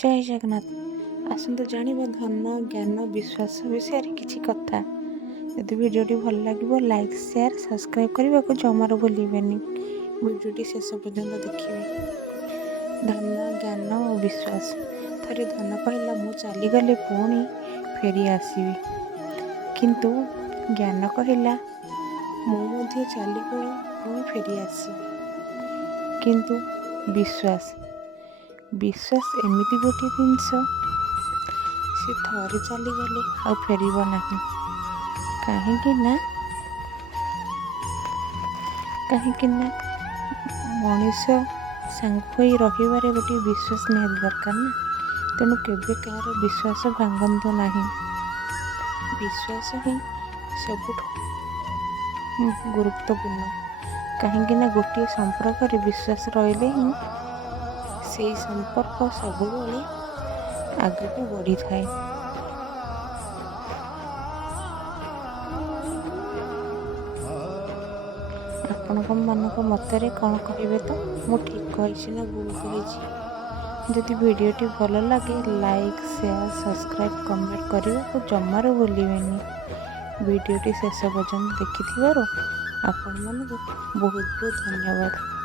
जय जगन्नाथ। आसतु जानिबा धन ज्ञान विश्वास विषय किसी कथा। यदि भिडियोटी भल लगे लाइक शेयर सब्सक्राइब करने को जमार भूलें। भिडियोटी शेष पर्यंत देखिए। धन ज्ञान और विश्वास। थे धन कहला मु चलीगले पुणी फेरी आसवि, किंतु ज्ञान कहला मु चलीगले पुणी फेरी आसवि, किंतु विश्वास विश्वास एमती गोटे जिनस से थरे चलीगले आ फेर ना। कहीं मनीष सांग रही गोटे विश्वास निहाती दरकार ना। तेणु केवे कहार विश्वास भांगतु ना। विश्वास ही सब गुरुत्वपूर्ण। कहीं गोटे संपर्क विश्वास रही ही से संपर्क सब आगू बढ़ी थाए। आपण मानक मतरे कौन कहे तो मु ठीक कही ना भूल कही। जदि वीडियोटी भल लगे लाइक शेयर सब्सक्राइब कमेंट करने को जमार भूलें। वीडियोटी शेष पर्यंत देखि आपण मानक बहुत बहुत धन्यवाद।